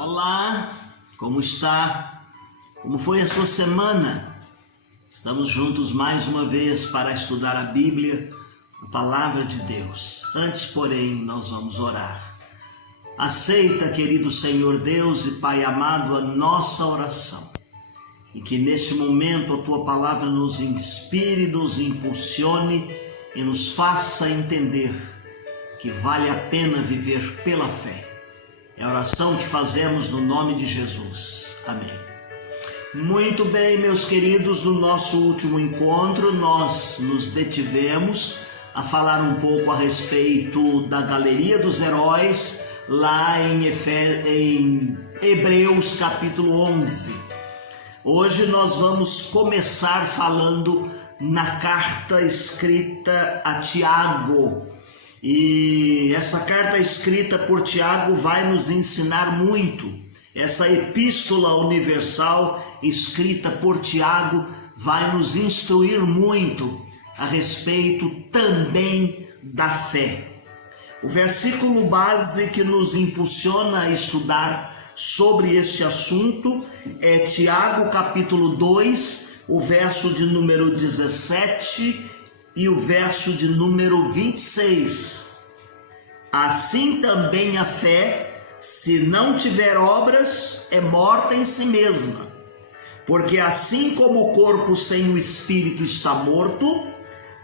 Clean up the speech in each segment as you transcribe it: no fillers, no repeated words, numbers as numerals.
Olá, como está? Como foi a sua semana? Estamos juntos mais uma vez para estudar a Bíblia, a Palavra de Deus. Antes, porém, nós vamos orar. Aceita, querido Senhor Deus e Pai amado, a nossa oração. E que neste momento a Tua Palavra nos inspire, nos impulsione e nos faça entender que vale a pena viver pela fé. É a oração que fazemos no nome de Jesus. Amém. Muito bem, meus queridos, no nosso último encontro nós nos detivemos a falar um pouco a respeito da galeria dos heróis lá em Hebreus capítulo 11. Hoje nós vamos começar falando na carta escrita a Tiago. E essa carta escrita por Tiago vai nos ensinar muito. Essa epístola universal escrita por Tiago vai nos instruir muito a respeito também da fé. O versículo base que nos impulsiona a estudar sobre este assunto é Tiago capítulo 2, o verso de número 17 e o verso de número 26. Assim também a fé, se não tiver obras, é morta em si mesma. Porque assim como o corpo sem o espírito está morto,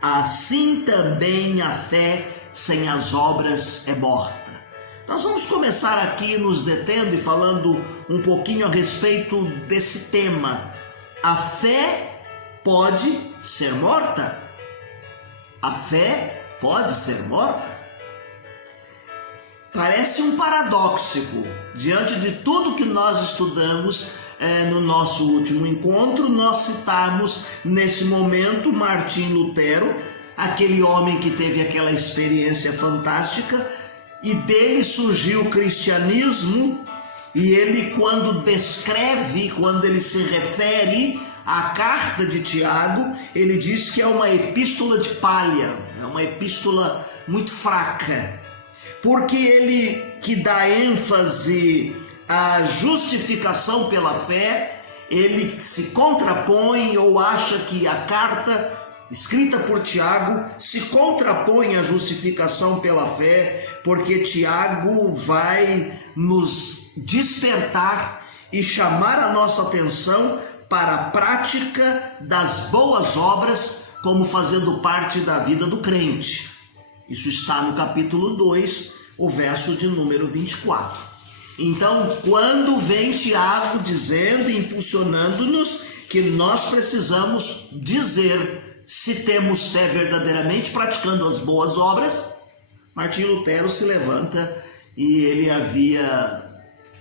assim também a fé sem as obras é morta. Nós vamos começar aqui nos detendo e falando um pouquinho a respeito desse tema. A fé pode ser morta? A fé pode ser morta? Parece um paradoxo diante de tudo que nós estudamos no nosso último encontro, nós citarmos nesse momento Martim Lutero, aquele homem que teve aquela experiência fantástica e dele surgiu o cristianismo, e ele quando descreve, quando ele se refere à carta de Tiago, ele diz que é uma epístola de palha, é uma epístola muito fraca, porque ele que dá ênfase à justificação pela fé, ele se contrapõe ou acha que a carta escrita por Tiago se contrapõe à justificação pela fé, porque Tiago vai nos despertar e chamar a nossa atenção para a prática das boas obras como fazendo parte da vida do crente. Isso está no capítulo 2, o verso de número 24. Então, quando vem Tiago dizendo e impulsionando-nos que nós precisamos dizer se temos fé verdadeiramente praticando as boas obras, Martim Lutero se levanta e ele havia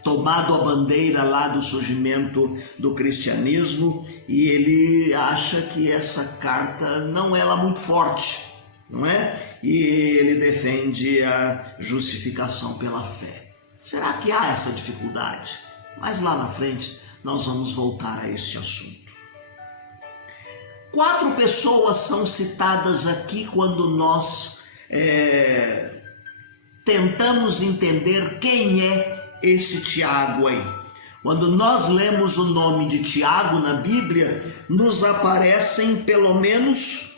tomado a bandeira lá do surgimento do cristianismo e ele acha que essa carta não é lá muito forte, não é? E ele defende a justificação pela fé. Será que há essa dificuldade? Mas lá na frente nós vamos voltar a este assunto. 4 pessoas são citadas aqui quando nós tentamos entender quem é esse Tiago aí. Quando nós lemos o nome de Tiago na Bíblia, nos aparecem pelo menos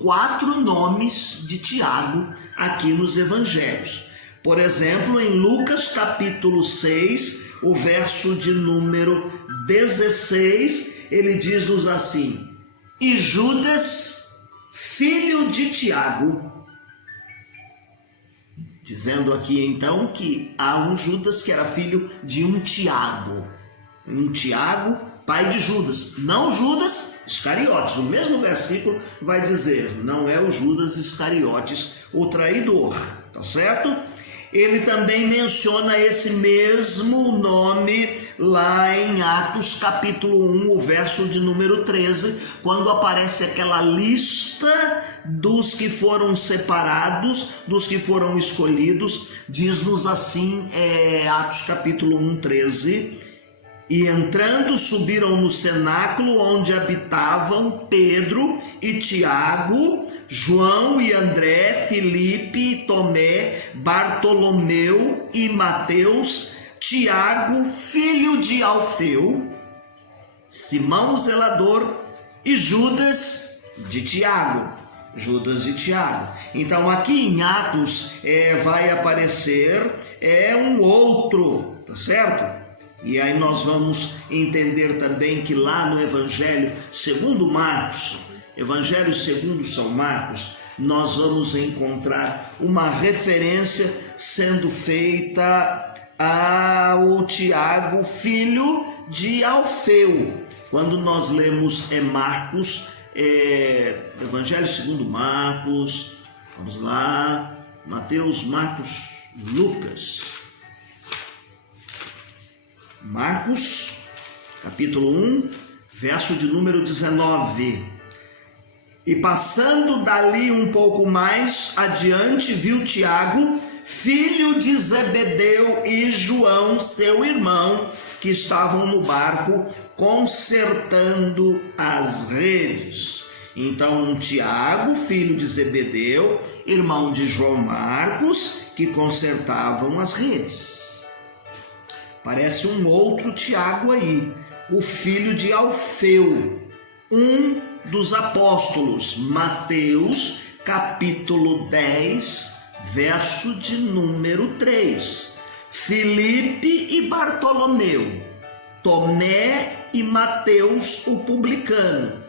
4 nomes de Tiago aqui nos evangelhos. Por exemplo, em Lucas capítulo 6, o verso de número 16, ele diz-nos assim: e Judas, filho de Tiago, dizendo aqui então que há um Judas que era filho de um Tiago, pai de Judas, não Judas Iscariotes. O mesmo versículo vai dizer, não é o Judas Iscariotes, o traidor, tá certo? Ele também menciona esse mesmo nome lá em Atos capítulo 1, o verso de número 13, quando aparece aquela lista dos que foram separados, dos que foram escolhidos. Diz-nos assim, Atos capítulo 1, 13: e entrando subiram no cenáculo onde habitavam Pedro e Tiago, João e André, Filipe e Tomé, Bartolomeu e Mateus, Tiago, filho de Alfeu, Simão o zelador e Judas de Tiago. Judas de Tiago. Então aqui em Atos vai aparecer um outro, tá certo? E aí nós vamos entender também que lá no Evangelho segundo Marcos, Evangelho segundo São Marcos, nós vamos encontrar uma referência sendo feita ao Tiago, filho de Alfeu. Quando nós lemos Marcos, Evangelho segundo Marcos, vamos lá, Mateus, Marcos, Lucas. Marcos, capítulo 1, verso de número 19. E passando dali um pouco mais adiante, viu Tiago, filho de Zebedeu, e João, seu irmão, que estavam no barco consertando as redes. Então, Tiago, filho de Zebedeu, irmão de João Marcos, que consertavam as redes. Parece um outro Tiago aí, o filho de Alfeu, um dos apóstolos. Mateus, capítulo 10, verso de número 3. Filipe e Bartolomeu, Tomé e Mateus, o publicano,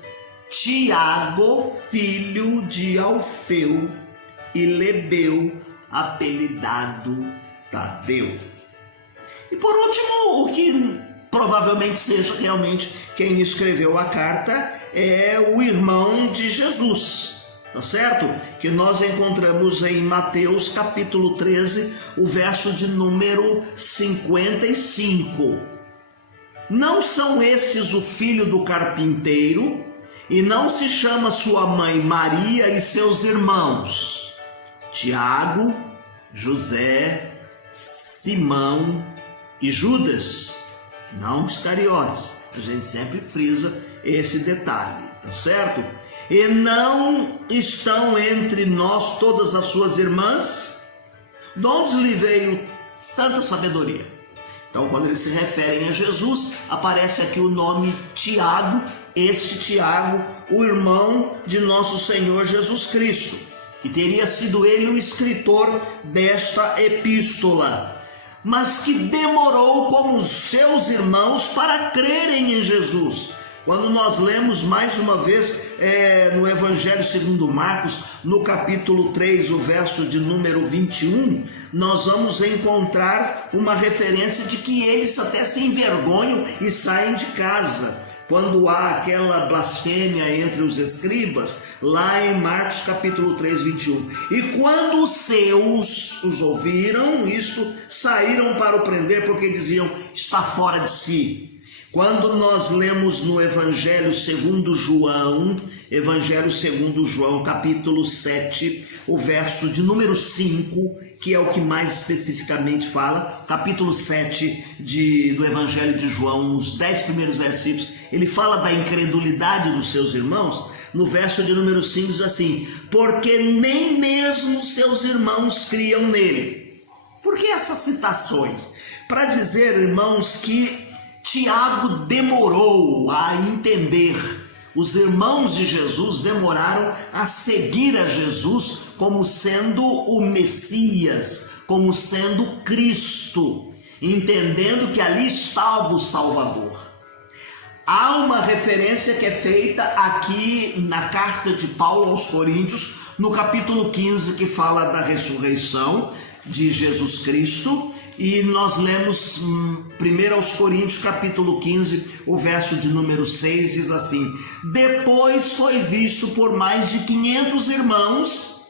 Tiago, filho de Alfeu, e Lebeu, apelidado Tadeu. E por último, o que provavelmente seja realmente quem escreveu a carta é o irmão de Jesus, tá certo? Que nós encontramos em Mateus capítulo 13, o verso de número 55. Não são estes o filho do carpinteiro, e não se chama sua mãe Maria e seus irmãos Tiago, José, Simão e Judas? Não Iscariotes. A gente sempre frisa esse detalhe, tá certo? E não estão entre nós todas as suas irmãs? De onde lhe veio tanta sabedoria? Então, quando eles se referem a Jesus, aparece aqui o nome Tiago, este Tiago, o irmão de nosso Senhor Jesus Cristo, que teria sido ele o escritor desta epístola, mas que demorou como os seus irmãos para crerem em Jesus. Quando nós lemos mais uma vez no Evangelho segundo Marcos, no capítulo 3, o verso de número 21, nós vamos encontrar uma referência de que eles até se envergonham e saem de casa, quando há aquela blasfêmia entre os escribas, lá em Marcos capítulo 3, 21. E quando os seus os ouviram isto, saíram para o prender, porque diziam, está fora de si. Quando nós lemos no Evangelho segundo João, capítulo 7, o verso de número 5, que é o que mais especificamente fala, capítulo 7 do Evangelho de João, os 10 primeiros versículos, ele fala da incredulidade dos seus irmãos. No verso de número 5 diz assim, porque nem mesmo seus irmãos criam nele. Por que essas citações? Para dizer, irmãos, que Tiago demorou a entender, os irmãos de Jesus demoraram a seguir a Jesus como sendo o Messias, como sendo Cristo, entendendo que ali estava o Salvador. Há uma referência que é feita aqui na carta de Paulo aos Coríntios, no capítulo 15, que fala da ressurreição de Jesus Cristo. E nós lemos 1 aos Coríntios, capítulo 15, o verso de número 6, diz assim, depois foi visto por mais de 500 irmãos,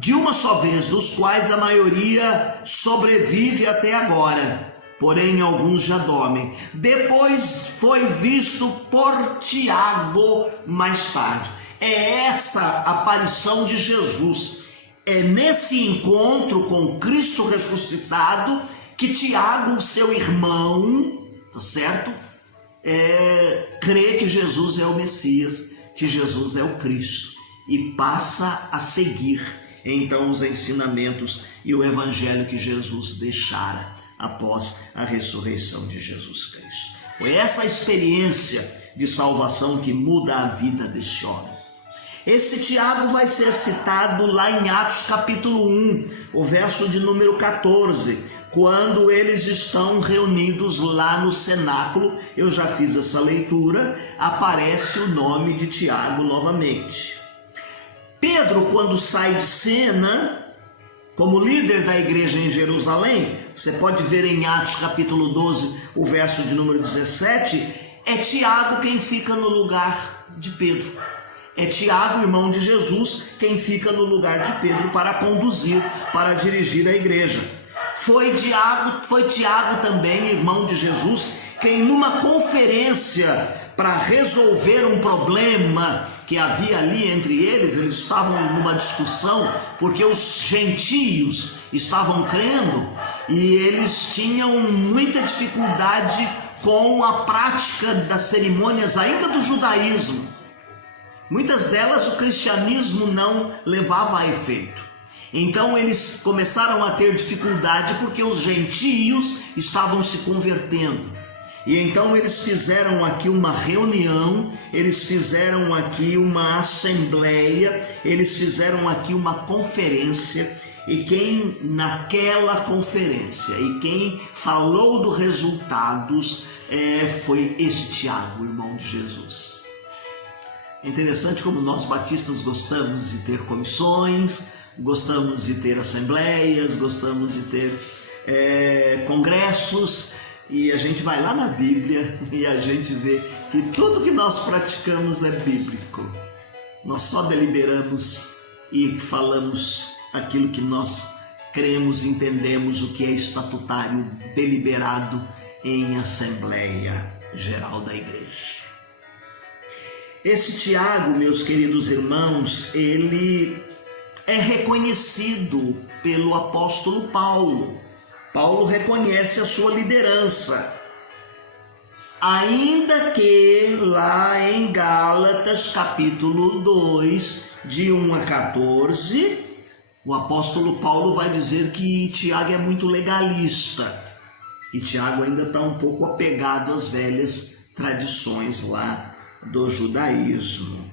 de uma só vez, dos quais a maioria sobrevive até agora, porém alguns já dormem. Depois foi visto por Tiago mais tarde. É essa aparição de Jesus, é nesse encontro com Cristo ressuscitado, que Tiago, seu irmão, tá certo? Crê que Jesus é o Messias, que Jesus é o Cristo, e passa a seguir então os ensinamentos e o evangelho que Jesus deixara após a ressurreição de Jesus Cristo. Foi essa experiência de salvação que muda a vida deste homem. Esse Tiago vai ser citado lá em Atos capítulo 1, o verso de número 14, quando eles estão reunidos lá no cenáculo. Eu já fiz essa leitura, aparece o nome de Tiago novamente. Pedro, quando sai de cena como líder da igreja em Jerusalém, você pode ver em Atos capítulo 12, o verso de número 17, é Tiago quem fica no lugar de Pedro. É Tiago, irmão de Jesus, quem fica no lugar de Pedro para conduzir, para dirigir a igreja. Foi Tiago também, irmão de Jesus, quem numa conferência para resolver um problema que havia ali entre eles estavam numa discussão, porque os gentios estavam crendo e eles tinham muita dificuldade com a prática das cerimônias ainda do judaísmo. Muitas delas o cristianismo não levava a efeito. Então eles começaram a ter dificuldade porque os gentios estavam se convertendo. E então eles fizeram aqui uma reunião, eles fizeram aqui uma assembleia, eles fizeram aqui uma conferência, e quem naquela conferência, e quem falou dos resultados foi este Tiago, irmão de Jesus. É interessante como nós batistas gostamos de ter comissões, gostamos de ter assembleias, gostamos de ter congressos, e a gente vai lá na Bíblia e a gente vê que tudo que nós praticamos é bíblico. Nós só deliberamos e falamos aquilo que nós cremos, entendemos, o que é estatutário deliberado em Assembleia Geral da Igreja. Esse Tiago, meus queridos irmãos, ele é reconhecido pelo apóstolo Paulo. Paulo reconhece a sua liderança, ainda que lá em Gálatas capítulo 2, de 1 a 14, o apóstolo Paulo vai dizer que Tiago é muito legalista, e Tiago ainda está um pouco apegado às velhas tradições lá do judaísmo.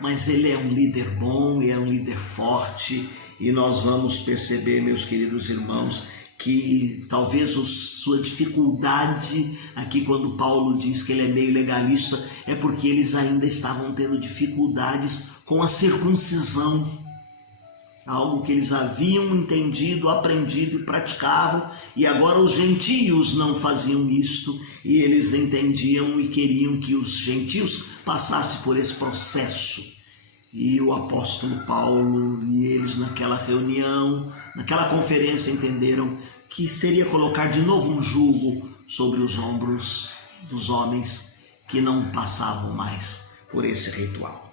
Mas ele é um líder bom, é um líder forte, e nós vamos perceber, meus queridos irmãos, que talvez sua dificuldade aqui, quando Paulo diz que ele é meio legalista, é porque eles ainda estavam tendo dificuldades com a circuncisão, algo que eles haviam entendido, aprendido e praticavam, e agora os gentios não faziam isto, e eles entendiam e queriam que os gentios passassem por esse processo. E o apóstolo Paulo e eles naquela reunião, naquela conferência, entenderam que seria colocar de novo um jugo sobre os ombros dos homens que não passavam mais por esse ritual.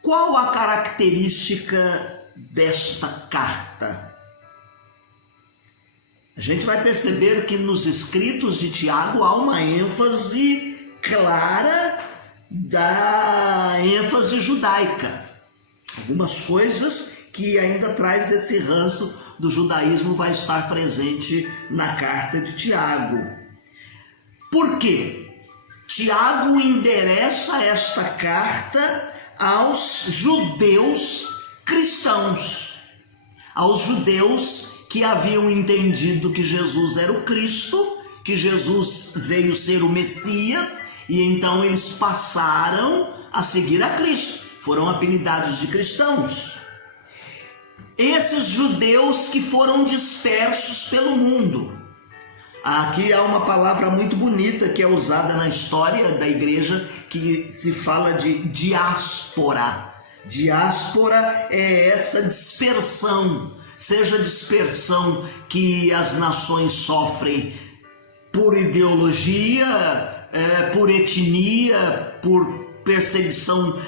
Qual a característica desta carta? A gente vai perceber que nos escritos de Tiago há uma ênfase clara da ênfase judaica. Algumas coisas que ainda traz esse ranço do judaísmo vai estar presente na carta de Tiago. Por quê? Tiago endereça esta carta aos judeus cristãos, aos judeus que haviam entendido que Jesus era o Cristo, que Jesus veio ser o Messias, e então eles passaram a seguir a Cristo, foram apelidados de cristãos. Esses judeus que foram dispersos pelo mundo. Aqui há uma palavra muito bonita que é usada na história da igreja, que se fala de diáspora. Diáspora é essa dispersão, seja a dispersão que as nações sofrem por ideologia, por etnia, por perseguição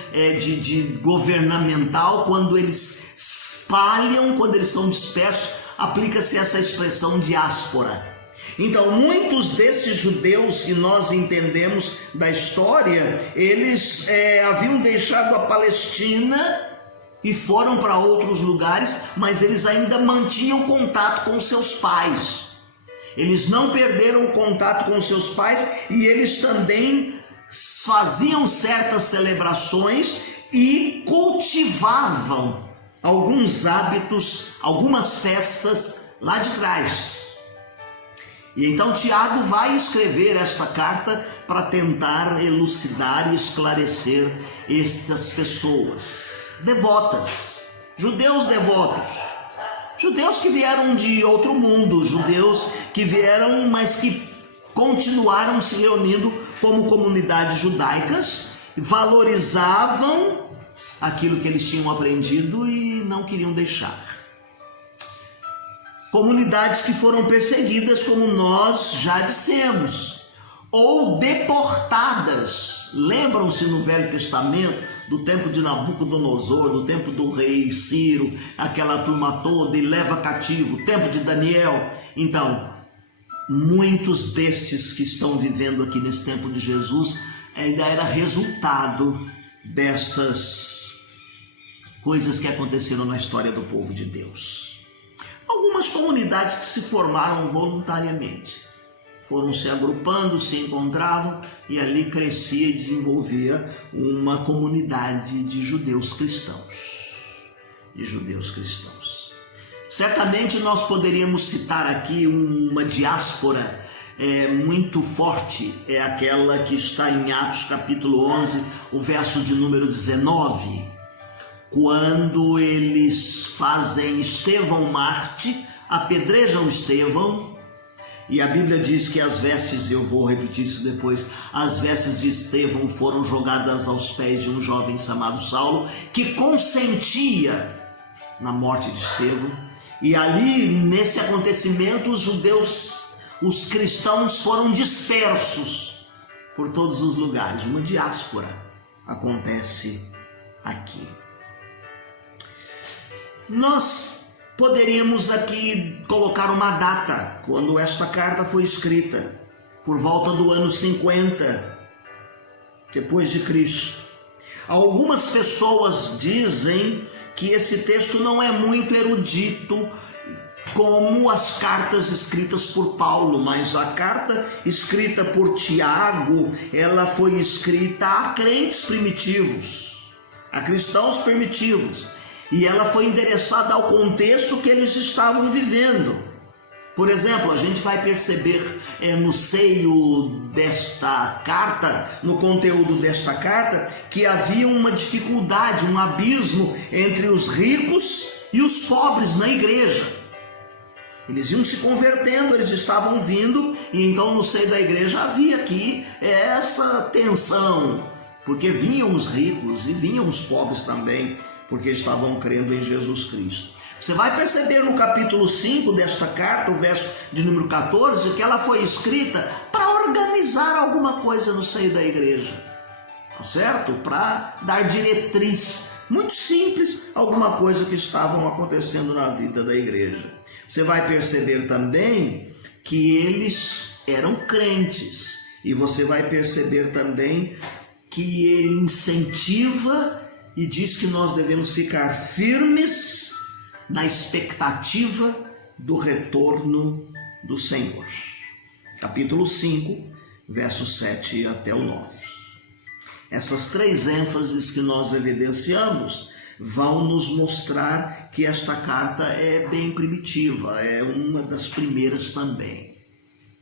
governamental, quando eles espalham, quando eles são dispersos, aplica-se essa expressão diáspora. Então, muitos desses judeus que nós entendemos da história, eles haviam deixado a Palestina e foram para outros lugares, mas eles ainda mantinham contato com seus pais. Eles não perderam o contato com seus pais e eles também faziam certas celebrações e cultivavam alguns hábitos, algumas festas lá de trás. E então Tiago vai escrever esta carta para tentar elucidar e esclarecer estas pessoas devotas, judeus devotos, judeus que vieram de outro mundo, judeus que vieram, mas que continuaram se reunindo como comunidades judaicas, valorizavam aquilo que eles tinham aprendido e não queriam deixar. Comunidades que foram perseguidas, como nós já dissemos, ou deportadas. Lembram-se no Velho Testamento do tempo de Nabucodonosor, do tempo do rei Ciro, aquela turma toda, e leva cativo, o tempo de Daniel. Então, muitos destes que estão vivendo aqui nesse tempo de Jesus ainda era resultado destas coisas que aconteceram na história do povo de Deus. Algumas comunidades que se formaram voluntariamente, foram se agrupando, se encontravam e ali crescia e desenvolvia uma comunidade de judeus cristãos. Certamente nós poderíamos citar aqui uma diáspora muito forte, é aquela que está em Atos capítulo 11, o verso de número 19, quando eles fazem Estevão Marte, apedrejam Estevão, e a Bíblia diz que as vestes, eu vou repetir isso depois, as vestes de Estevão foram jogadas aos pés de um jovem chamado Saulo, que consentia na morte de Estevão, e ali, nesse acontecimento, os judeus, os cristãos foram dispersos por todos os lugares. Uma diáspora acontece aqui. Nós poderíamos aqui colocar uma data, quando esta carta foi escrita, por volta do ano 50, depois de Cristo. Algumas pessoas dizem que esse texto não é muito erudito como as cartas escritas por Paulo, mas a carta escrita por Tiago, ela foi escrita a crentes primitivos, a cristãos primitivos, e ela foi endereçada ao contexto que eles estavam vivendo. Por exemplo, a gente vai perceber no seio desta carta, no conteúdo desta carta, que havia uma dificuldade, um abismo entre os ricos e os pobres na igreja. Eles iam se convertendo, eles estavam vindo, e então no seio da igreja havia aqui essa tensão, porque vinham os ricos e vinham os pobres também, porque estavam crendo em Jesus Cristo. Você vai perceber no capítulo 5 desta carta, o verso de número 14, que ela foi escrita para organizar alguma coisa no seio da igreja, tá certo? Para dar diretriz, muito simples, alguma coisa que estavam acontecendo na vida da igreja. Você vai perceber também que eles eram crentes, e você vai perceber também que ele incentiva e diz que nós devemos ficar firmes na expectativa do retorno do Senhor. Capítulo 5, versos 7 até o 9. Essas três ênfases que nós evidenciamos vão nos mostrar que esta carta é bem primitiva, é uma das primeiras também.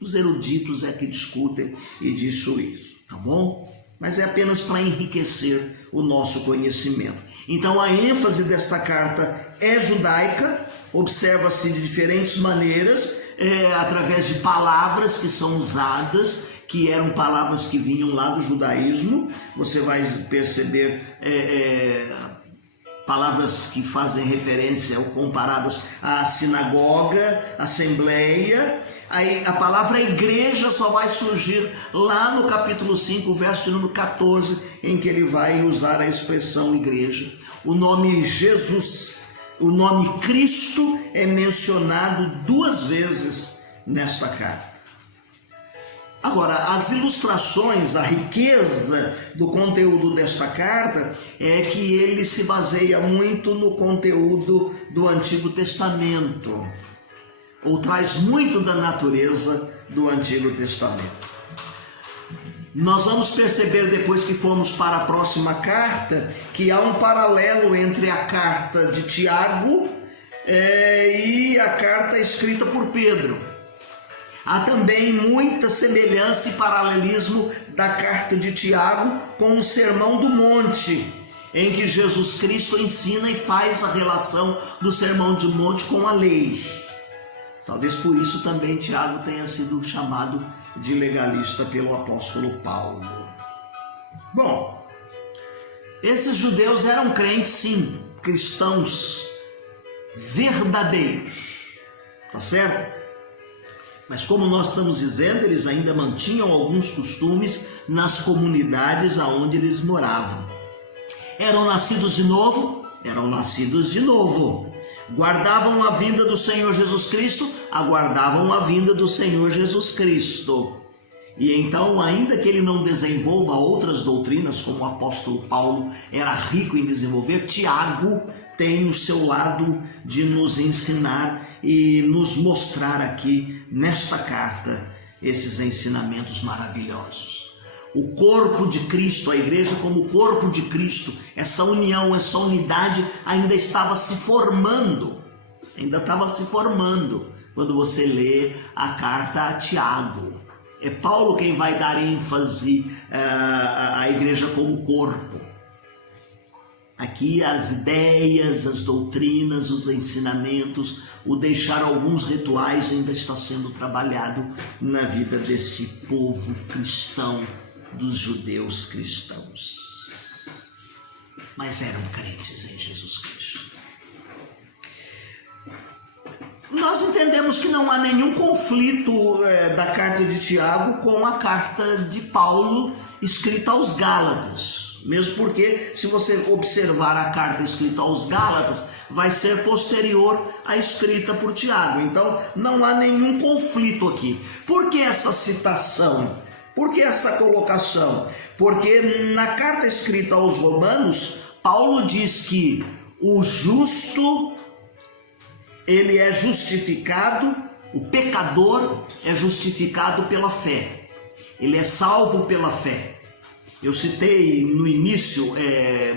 Os eruditos é que discutem e dizem isso, tá bom? Mas é apenas para enriquecer o nosso conhecimento. Então a ênfase desta carta é judaica, observa-se de diferentes maneiras, através de palavras que são usadas, que eram palavras que vinham lá do judaísmo. Você vai perceber palavras que fazem referência ou comparadas à sinagoga, assembleia. Aí a palavra igreja só vai surgir lá no capítulo 5, verso de número 14, em que ele vai usar a expressão igreja. O nome Jesus, o nome Cristo é mencionado 2 vezes nesta carta. Agora, as ilustrações, a riqueza do conteúdo desta carta é que ele se baseia muito no conteúdo do Antigo Testamento, ou traz muito da natureza do Antigo Testamento. Nós vamos perceber depois que formos para a próxima carta que há um paralelo entre a carta de Tiago e a carta escrita por Pedro. Há também muita semelhança e paralelismo da carta de Tiago com o Sermão do Monte, em que Jesus Cristo ensina e faz a relação do Sermão do Monte com a lei. Talvez por isso também Tiago tenha sido chamado de legalista pelo apóstolo Paulo. Bom, esses judeus eram crentes, sim, cristãos verdadeiros, tá certo? Mas como nós estamos dizendo, eles ainda mantinham alguns costumes nas comunidades aonde eles moravam. Eram nascidos de novo? Eram nascidos de novo. Guardavam a vinda do Senhor Jesus Cristo? Aguardavam a vinda do Senhor Jesus Cristo. E então, ainda que ele não desenvolva outras doutrinas, como o apóstolo Paulo era rico em desenvolver, Tiago tem o seu lado de nos ensinar e nos mostrar aqui nesta carta esses ensinamentos maravilhosos. O corpo de Cristo, a igreja como corpo de Cristo, essa união, essa unidade ainda estava se formando. Quando você lê a carta a Tiago. É Paulo quem vai dar ênfase à igreja como corpo. Aqui as ideias, as doutrinas, os ensinamentos, o deixar alguns rituais ainda está sendo trabalhado na vida desse povo cristão, dos judeus cristãos. Mas eram crentes em Jesus Cristo. Nós entendemos que não há nenhum conflito da carta de Tiago com a carta de Paulo escrita aos Gálatas. Mesmo porque, se você observar a carta escrita aos Gálatas, vai ser posterior à escrita por Tiago. Então, não há nenhum conflito aqui. Por que essa citação? Por que essa colocação? Porque na carta escrita aos Romanos, Paulo diz que o justo, ele é justificado, o pecador é justificado pela fé. Ele é salvo pela fé. Eu citei no início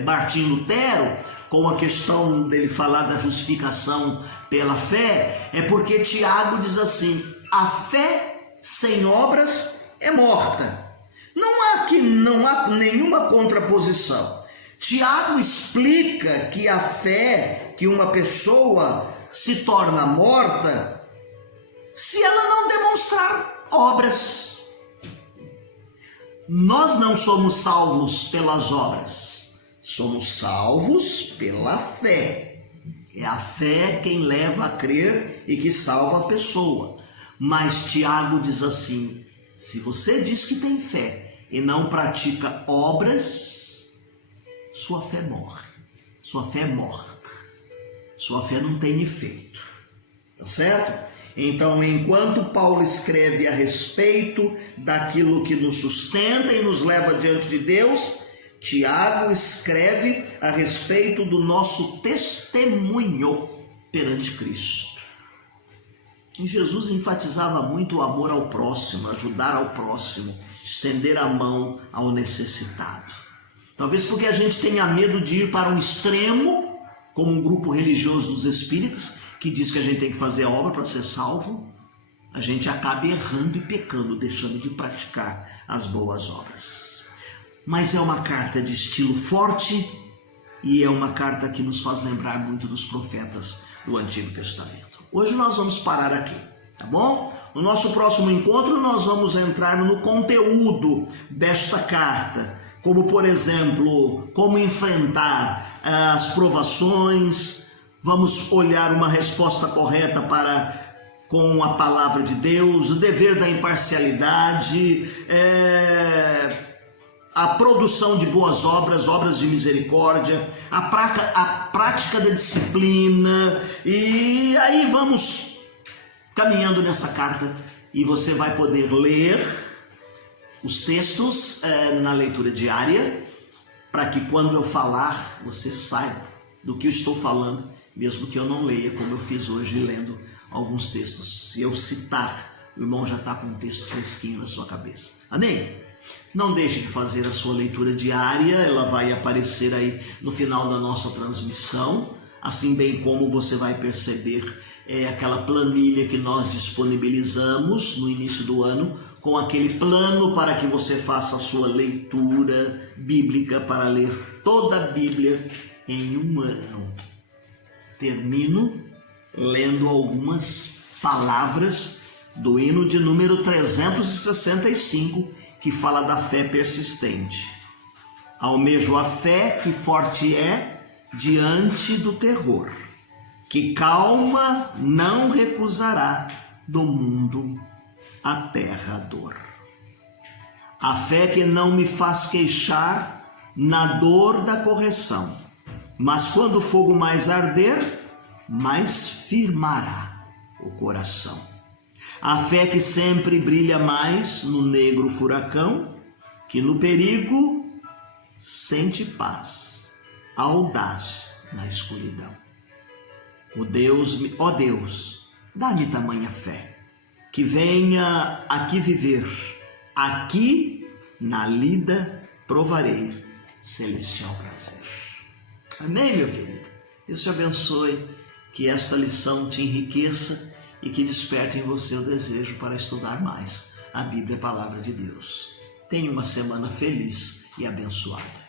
Martinho Lutero, com a questão dele falar da justificação pela fé, é porque Tiago diz assim: a fé sem obras é morta. Não há nenhuma contraposição. Tiago explica que a fé, que uma pessoa se torna morta se ela não demonstrar obras. Nós não somos salvos pelas obras, somos salvos pela fé. É a fé quem leva a crer e que salva a pessoa. Mas Tiago diz assim: se você diz que tem fé e não pratica obras, sua fé morre, sua fé é morta, sua fé não tem efeito, tá certo? Então, enquanto Paulo escreve a respeito daquilo que nos sustenta e nos leva diante de Deus, Tiago escreve a respeito do nosso testemunho perante Cristo. E Jesus enfatizava muito o amor ao próximo, ajudar ao próximo, estender a mão ao necessitado. Talvez porque a gente tenha medo de ir para um extremo, como um grupo religioso dos espíritas, que diz que a gente tem que fazer a obra para ser salvo, a gente acaba errando e pecando, deixando de praticar as boas obras. Mas é uma carta de estilo forte e é uma carta que nos faz lembrar muito dos profetas do Antigo Testamento. Hoje nós vamos parar aqui, tá bom? No nosso próximo encontro nós vamos entrar no conteúdo desta carta, como por exemplo, como enfrentar as provações. Vamos olhar uma resposta correta com a palavra de Deus, o dever da imparcialidade, a produção de boas obras, obras de misericórdia, a prática da disciplina, e aí vamos caminhando nessa carta e você vai poder ler os textos na leitura diária, para que quando eu falar, você saiba do que eu estou falando, mesmo que eu não leia, como eu fiz hoje, lendo alguns textos. Se eu citar, o irmão já está com um texto fresquinho na sua cabeça. Amém? Não deixe de fazer a sua leitura diária, ela vai aparecer aí no final da nossa transmissão, assim bem como você vai perceber aquela planilha que nós disponibilizamos no início do ano, com aquele plano para que você faça a sua leitura bíblica para ler toda a Bíblia em um ano. Termino lendo algumas palavras do hino de número 365, que fala da fé persistente. Almejo a fé que forte é diante do terror, que calma não recusará do mundo a terra dor. A fé que não me faz queixar na dor da correção, mas quando o fogo mais arder, mais firmará o coração. A fé que sempre brilha mais no negro furacão, que no perigo sente paz, audaz na escuridão. Ó Deus, dá-me tamanha fé, que venha aqui viver, aqui na lida provarei celestial prazer. Amém, meu querido? Deus te abençoe, que esta lição te enriqueça e que desperte em você o desejo para estudar mais a Bíblia, a Palavra de Deus. Tenha uma semana feliz e abençoada.